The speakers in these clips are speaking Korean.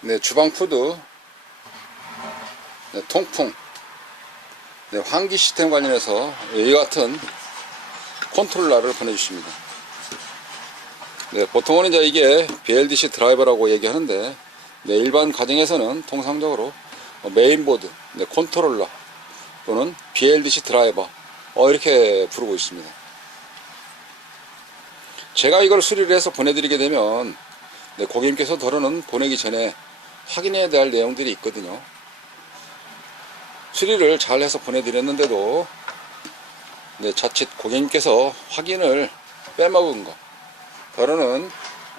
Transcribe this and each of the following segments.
네, 주방 푸드, 네, 통풍, 네, 환기 시스템 관련해서 이와 같은 컨트롤러를 보내주십니다. 네, 보통은 이제 이게 BLDC 드라이버라고 얘기하는데, 네, 일반 가정에서는 통상적으로 메인보드, 네, 컨트롤러 또는 BLDC 드라이버 이렇게 부르고 있습니다. 제가 이걸 수리를 해서 보내드리게 되면, 네, 고객님께서 덜어는 보내기 전에 확인해야 될 내용들이 있거든요. 수리를 잘 해서 보내드렸는데도, 네, 자칫 고객님께서 확인을 빼먹은 거, 덜어는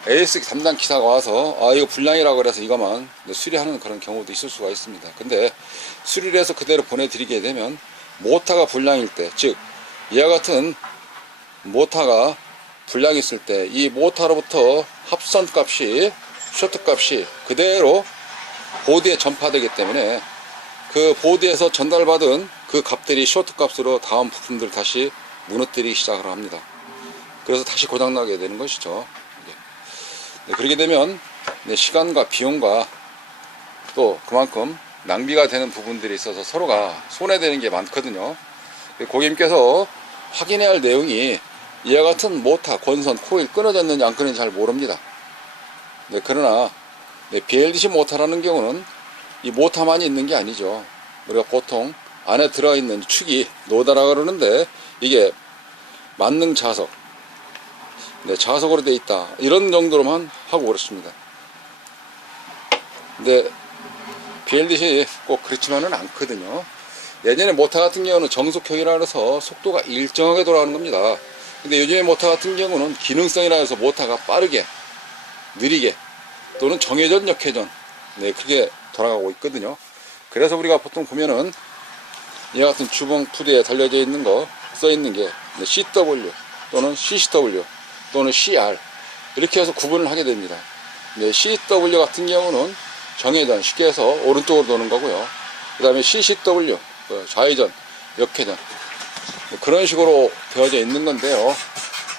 AS 담당 기사가 와서 이거 불량이라고 그래서 이거만 수리하는 그런 경우도 있을 수가 있습니다. 근데 수리를 해서 그대로 보내드리게 되면 모터가 불량일 때, 즉 이와 같은 모터가 불량이 있을 때 이 모터로부터 합선 값이, 쇼트 값이 그대로 보드에 전파되기 때문에 그 보드에서 전달받은 그 값들이 쇼트 값으로 다음 부품들 다시 무너뜨리기 시작을 합니다. 그래서 다시 고장나게 되는 것이죠. 네, 그렇게 되면 시간과 비용과 또 그만큼 낭비가 되는 부분들이 있어서 서로가 손해되는 게 많거든요. 고객님께서 확인해야 할 내용이 이와 같은 모터, 권선, 코일 끊어졌는지 안 끊어졌는지 잘 모릅니다. 네, 그러나 BLDC 모터라는 경우는 이 모터만 있는 게 아니죠. 우리가 보통 안에 들어있는 축이 노다라 그러는데 이게 만능 자석, 네, 자석으로 되어 있다, 이런 정도로만 하고 그렇습니다. 근데 BLDC 꼭 그렇지만은 않거든요. 예전에 모터 같은 경우는 정속형이라 해서 속도가 일정하게 돌아가는 겁니다. 근데 요즘에 모터 같은 경우는 기능성이라 해서 모터가 빠르게, 느리게 또는 정회전, 역회전, 네, 그렇게 돌아가고 있거든요. 그래서 우리가 보통 보면은 이와 같은 주방 푸드에 달려져 있는 거, 써 있는 게 CW 또는 CCW 또는 CR 이렇게 해서 구분을 하게 됩니다. 네, CW 같은 경우는 정회전, 쉽게 해서 오른쪽으로 도는 거고요. 그 다음에 CCW 좌회전, 역회전, 그런 식으로 되어져 있는 건데요.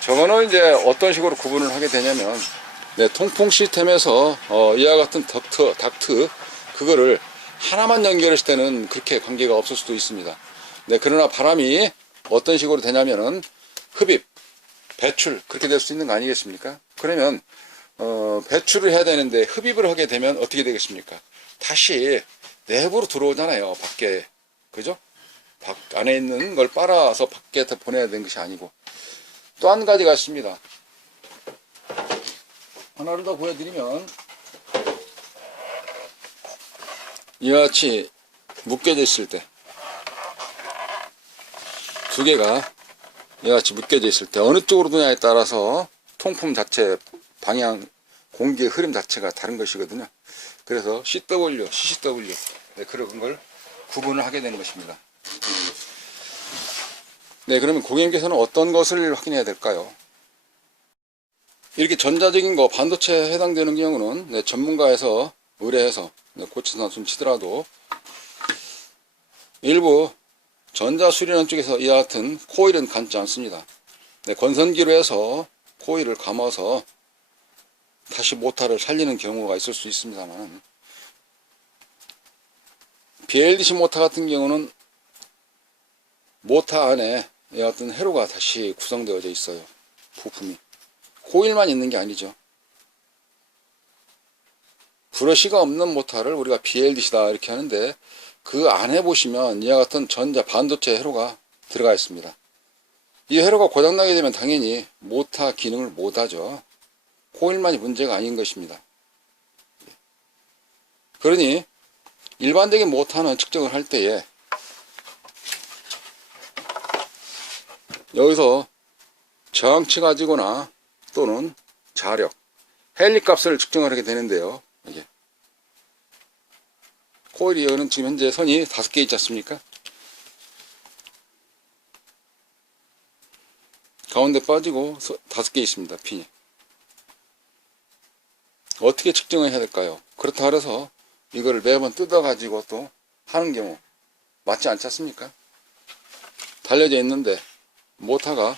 저거는 이제 어떤 식으로 구분을 하게 되냐면, 네, 통풍 시스템에서 이와 같은 닥트 그거를 하나만 연결했을 때는 그렇게 관계가 없을 수도 있습니다. 네, 그러나 바람이 어떤 식으로 되냐면은 흡입, 배출, 그렇게 될 수 있는 거 아니겠습니까? 그러면 배출을 해야 되는데 흡입을 하게 되면 어떻게 되겠습니까? 다시 내부로 들어오잖아요, 밖에. 그죠? 안에 있는 걸 빨아서 밖에 보내야 되는 것이 아니고. 또 한 가지가 있습니다. 하나를 더 보여드리면, 이와 같이 묶여져 있을 때, 두 개가 이와 같이 묶여져 있을 때 어느 쪽으로 두냐에 따라서 통풍 자체 방향, 공기의 흐름 자체가 다른 것이거든요. 그래서 CW, CCW, 네, 그런 걸 구분을 하게 되는 것입니다. 네, 그러면 고객님께서는 어떤 것을 확인해야 될까요? 이렇게 전자적인 거, 반도체에 해당되는 경우는, 네, 전문가에서 의뢰해서, 네, 고쳐서 치더라도 일부 전자수리하는 쪽에서 이와 같은 코일은 감지 않습니다. 네, 건선기로 해서 코일을 감아서 다시 모터를 살리는 경우가 있을 수 있습니다만, BLDC 모터 같은 경우는 모터 안에 이와 같은 회로가 다시 구성되어져 있어요. 부품이. 코일만 있는 게 아니죠. 브러쉬가 없는 모터를 우리가 BLDC다 이렇게 하는데, 그 안에 보시면 이와 같은 전자 반도체 회로가 들어가 있습니다. 이 회로가 고장나게 되면 당연히 모터 기능을 못하죠. 코일만이 문제가 아닌 것입니다. 그러니 일반적인 모터는 측정을 할 때에 여기서 저항치 가지거나 또는 자력, 헬리 값을 측정을 하게 되는데요. 이게 코일이 여기는 지금 현재 선이 5개 있지 않습니까? 가운데 빠지고 5개 있습니다. 핀이. 어떻게 측정을 해야 될까요? 그렇다 그래서 이거를 매번 뜯어 가지고 또 하는 경우 맞지 않지 않습니까? 달려져 있는데 모터가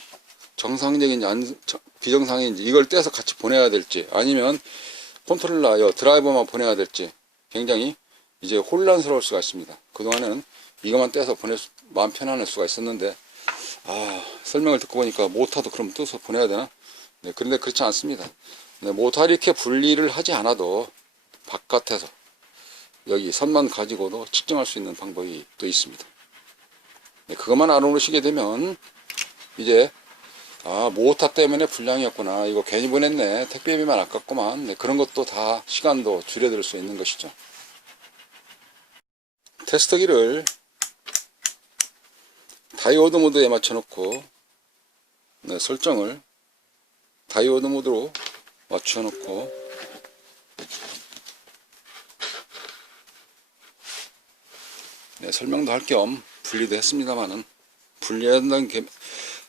정상적인지 비정상인지 이걸 떼서 같이 보내야 될지, 아니면 컨트롤러 드라이버만 보내야 될지 굉장히 이제 혼란스러울 수가 있습니다. 그동안에는 이것만 떼서 마음 편안할 수가 있었는데, 설명을 듣고 보니까 모터도 그럼 떼서 보내야 되나? 네, 그런데 그렇지 않습니다. 네, 모터를 이렇게 분리를 하지 않아도 바깥에서 여기 선만 가지고도 측정할 수 있는 방법이 또 있습니다. 네, 그것만 알아놓으시게 되면 이제 모터 때문에 불량이었구나, 이거 괜히 보냈네, 택배비만 아깝구만, 네, 그런 것도 다 시간도 줄여들 수 있는 것이죠. 테스터기를 다이오드 모드에 맞춰 놓고, 네, 설정을 다이오드 모드로 맞춰 놓고, 네, 설명도 할 겸 분리도 했습니다만은, 분리한다는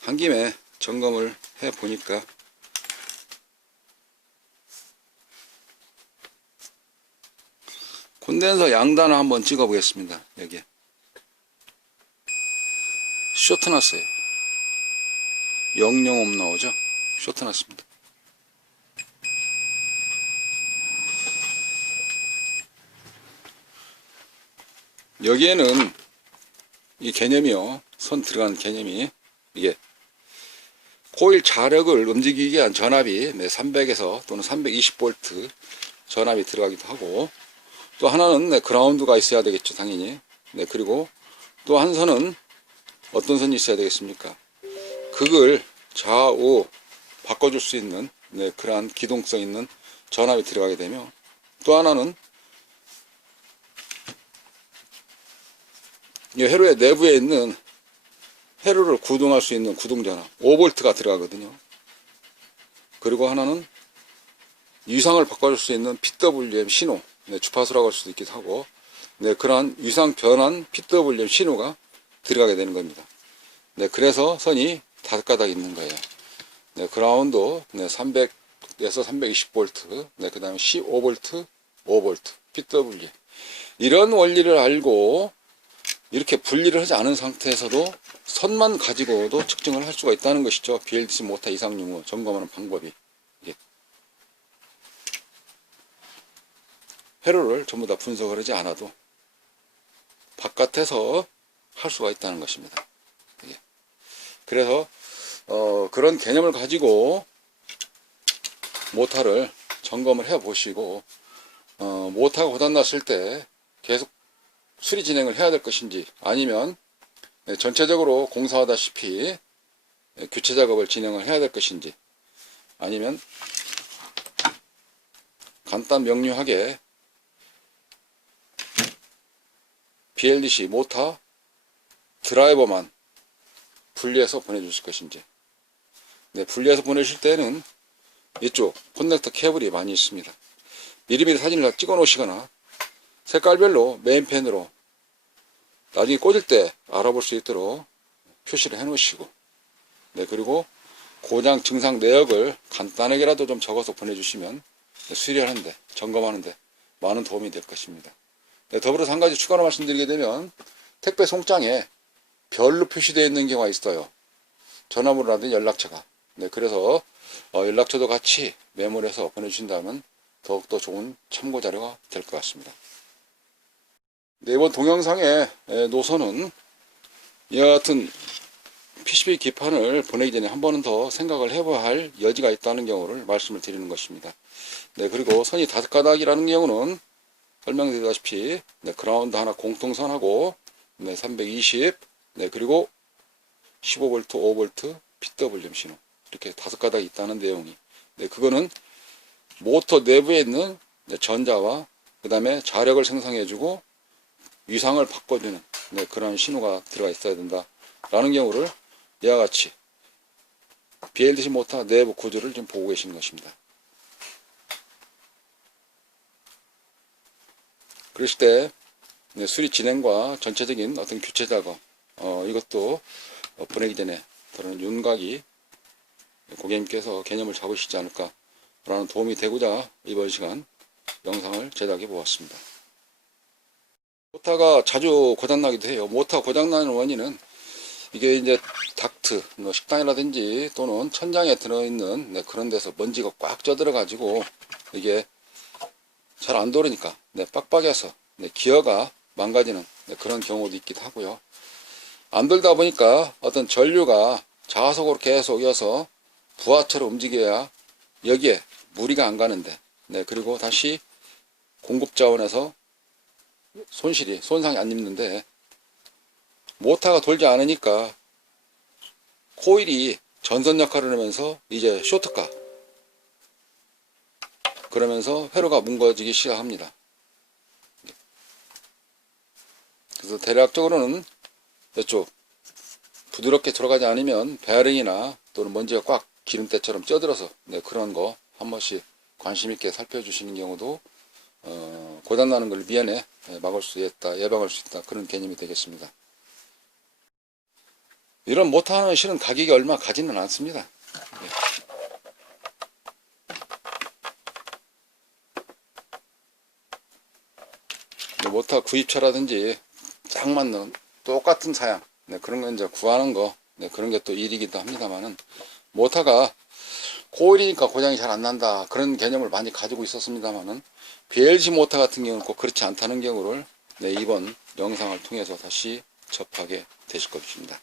한 김에 점검을 해 보니까 콘덴서 양단을 한번 찍어 보겠습니다. 여기에 쇼트 났어요. 005 나오죠? 쇼트 났습니다. 여기에는 이 개념이요, 선 들어간 개념이, 이게 코일 자력을 움직이기 위한 전압이 300에서 또는 320V 전압이 들어가기도 하고, 또 하나는 그라운드가 있어야 되겠죠, 당연히. 네, 그리고 또 한 선은 어떤 선이 있어야 되겠습니까? 극을 좌우 바꿔줄 수 있는, 그러한 기동성 있는 전압이 들어가게 되며, 또 하나는 이 회로의 내부에 있는 회로를 구동할 수 있는 구동전압 5V가 들어가거든요. 그리고 하나는 위상을 바꿔줄 수 있는 PWM 신호, 주파수라고 할 수도 있기도 하고, 그러한 위상 변환 PWM 신호가 들어가게 되는 겁니다. 그래서 선이 5가닥 있는 거예요. 그라운드 300에서 320V, 그 다음에 15V, 5V, PWM. 이런 원리를 알고 이렇게 분리를 하지 않은 상태에서도 선만 가지고도 측정을 할 수가 있다는 것이죠. BLDC 모터 이상 유무 점검하는 방법이. 회로를 전부 다 분석을 하지 않아도 바깥에서 할 수가 있다는 것입니다. 그래서 그런 개념을 가지고 모터를 점검을 해 보시고, 모터가 고장났을 때 계속 수리 진행을 해야 될 것인지, 아니면 전체적으로 공사하다시피 교체 작업을 진행을 해야 될 것인지, 아니면 간단 명료하게 BLDC 모터 드라이버만 분리해서 보내주실 것인지. 분리해서 보내실 때는 이쪽 커넥터 케이블이 많이 있습니다. 미리미리 사진을 다 찍어 놓으시거나 색깔별로 메인펜으로 나중에 꽂을 때 알아볼 수 있도록 표시를 해 놓으시고, 그리고 고장 증상 내역을 간단하게라도 좀 적어서 보내주시면 수리하는데, 점검하는데 많은 도움이 될 것입니다. 더불어서 한 가지 추가로 말씀드리게 되면, 택배 송장에 별로 표시되어 있는 경우가 있어요. 전화번호라든지 연락처가. 그래서 연락처도 같이 메모를 해서 보내주신다면 더욱더 좋은 참고 자료가 될 것 같습니다. 이번 동영상의 노선은 이와 같은 PCB 기판을 보내기 전에 한 번은 더 생각을 해봐야 할 여지가 있다는 경우를 말씀을 드리는 것입니다. 그리고 선이 5가닥이라는 경우는 설명드리다시피 그라운드 하나 공통선하고 320, 그리고 15V, 5V, PWM 신호, 이렇게 5가닥이 있다는 내용이, 그거는 모터 내부에 있는 전자와 그 다음에 자력을 생성해주고 위상을 바꿔주는 그런 신호가 들어가 있어야 된다 라는 경우를 이와 같이 BLDC 모터 내부 구조를 지금 보고 계시는 것입니다. 그러실 때 수리 진행과 전체적인 어떤 교체 작업, 이것도 보내기 전에 다른 윤곽이 고객님께서 개념을 잡으시지 않을까 라는 도움이 되고자 이번 시간 영상을 제작해 보았습니다. 모터가 자주 고장나기도 해요. 모터 고장나는 원인은 이게 이제 닥트, 식당이라든지 또는 천장에 들어있는 그런 데서 먼지가 꽉 쪄들어 가지고 이게 잘 안 돌으니까 빡빡해서 기어가 망가지는 그런 경우도 있기도 하고요. 안 돌다 보니까 어떤 전류가 자석으로 계속 이어서 부하처럼 움직여야 여기에 무리가 안 가는데 그리고 다시 공급 자원에서 손상이 안 입는데, 모터가 돌지 않으니까 코일이 전선 역할을 하면서 이제 쇼트가, 그러면서 회로가 뭉거지기 시작합니다. 그래서 대략적으로는 이쪽 부드럽게 들어가지 않으면 베어링이나 또는 먼지가 꽉 기름때처럼 쪄들어서 그런 거 한 번씩 관심 있게 살펴주시는 경우도 고장나는 걸 미연에 막을 수 있다, 예방할 수 있다, 그런 개념이 되겠습니다. 이런 모터 하나는 실은 가격이 얼마 가지는 않습니다. 모터 구입처라든지 딱 맞는 똑같은 사양 그런 거 이제 구하는 거 그런 게 또 일이기도 합니다만은, 모터가 코일이니까 고장이 잘 안 난다 그런 개념을 많이 가지고 있었습니다만은, BLG 모터 같은 경우는 꼭 그렇지 않다는 경우를 이번 영상을 통해서 다시 접하게 되실 것입니다.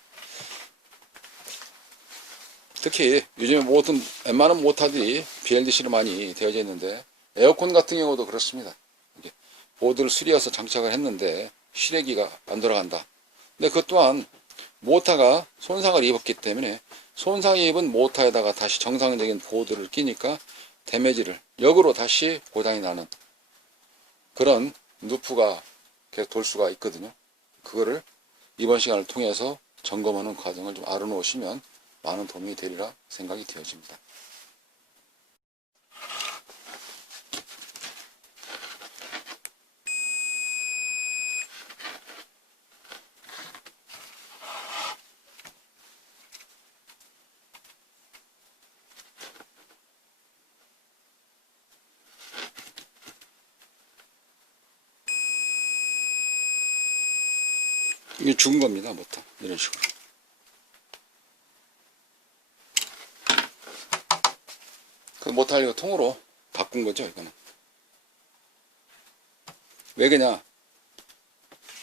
특히 요즘에 모든 웬만한 모터들이 BLDC로 많이 되어져 있는데, 에어컨 같은 경우도 그렇습니다. 보드를 수리해서 장착을 했는데 실외기가 안 돌아간다. 근데 그것 또한 모터가 손상을 입었기 때문에 손상을 입은 모터에다가 다시 정상적인 보드를 끼니까 데미지를 역으로 다시 고장이 나는 그런 루프가 계속 돌 수가 있거든요. 그거를 이번 시간을 통해서 점검하는 과정을 좀 알아놓으시면 많은 도움이 되리라 생각이 되어집니다. 이게 죽은 겁니다, 모터. 이런 식으로. 그 모터 이거 통으로 바꾼 거죠, 이거는. 왜 그러냐?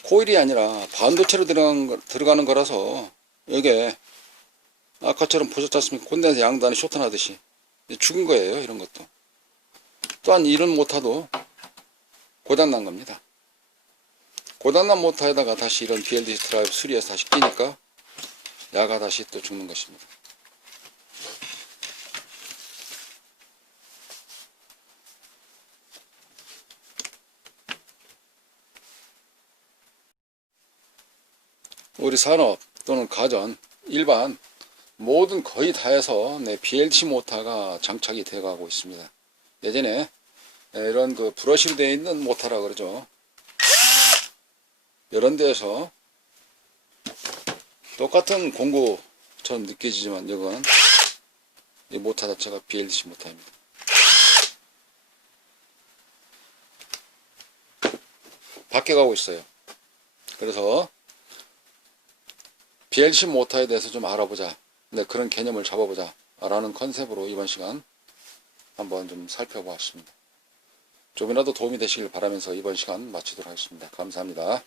코일이 아니라 반도체로 들어가는 거라서, 이게 아까처럼 보셨지 않습니까? 콘덴서 양단이 쇼트 나듯이 죽은 거예요, 이런 것도. 또한 이런 모터도 고장난 겁니다. 고장난 모터에다가 다시 이런 BLDC 드라이브 수리해서 다시 끼니까 야가 다시 또 죽는 것입니다. 우리 산업 또는 가전 일반 모든 거의 다 해서 BLDC 모터가 장착이 되어 가고 있습니다. 예전에 이런 그 브러쉬로 되어 있는 모터라 그러죠. 이런 데에서 똑같은 공구처럼 느껴지지만, 이건 이 모터 자체가 BLDC 모터입니다. 바뀌어가고 있어요. 그래서 BLDC 모터에 대해서 좀 알아보자, 그런 개념을 잡아보자 라는 컨셉으로 이번 시간 한번 좀 살펴보았습니다. 조금이라도 도움이 되시길 바라면서 이번 시간 마치도록 하겠습니다. 감사합니다.